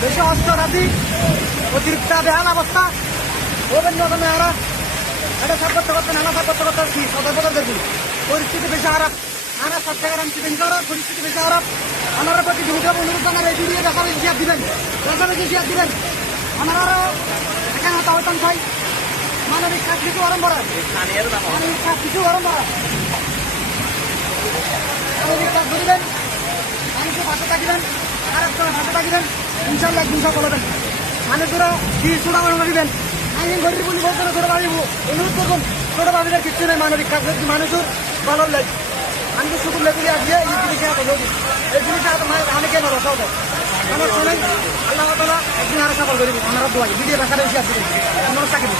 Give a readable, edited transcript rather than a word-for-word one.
বেশি অস্ত্রঘাতী অতিরিক্ত বেহাল অবস্থা ওরা এটা সব করতে করতে নানা সব করতে করতে কি সতর্কতা দেখি পরিস্থিতি বেশি খারাপ আমরা চট্টগ্রাম চিকেনগড়ের পরিস্থিতি বেশি খারাপ আমার প্রতি দুটো অনুরোধ আমার এই ভিডিও দেখাবে জিয়াদ দিবেন জিয়াদ দিবেন আমার আরো এখানে তাওতান চাই মানবিক কাজ কিছু আরম্ভ করা মানবিক কাজ কিছু আরম্ভ করা মানবিক কাজ করিবেন মানুষের পাশে থাকিবেন আর একজনের পাশে থাকিবেন ইনশাল্লাহ একদিন সব বলবেন মানুষেরা কি ছোটা মানুষ দিবেন আমি গরিব বলি বলতে ছোট ভাবি অনুরোধ করবেন ছোট ভাবিদের কিচ্ছু নেই মানবিক কাজ মানুষের ভালো লাগে আমি তো শুধু লেগুলি আসিয়ে এই জিনিসে এই জিনিসটা অনেকে না রসাও দেয় আমার শোনেন আল্লাহ তালা একদিন আরো সফল করিব আমার দোয়া ভিডিও দেখাটা বেশি আসবে আমার চাকরি